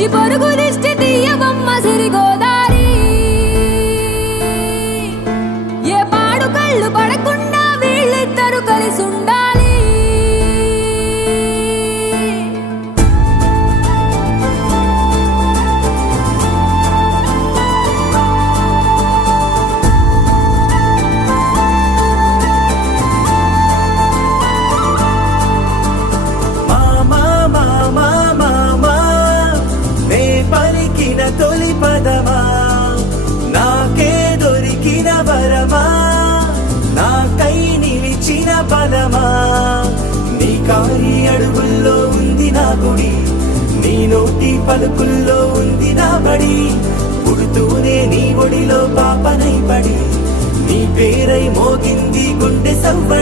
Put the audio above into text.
వచ్చి పొరుగు దిష్టి తీయవమ్మ సిరిగోదారి ఏ పాడు కళ్ళు పడకుండా వీళ్ళిద్దరు కలిసి ఉండాలి తొలి పదమా నాకే దొరికిన వరమా నాకై నిలిచిన బలమా నీ కాలి అడుగుల్లో ఉంది నా గుడి నీ నోటి పలుకుల్లో ఉంది నా బడి పుడుతూనే నీ ఒడిలో పాపనై పడి నీ పేరై మోగింది గుండె సవ్వడి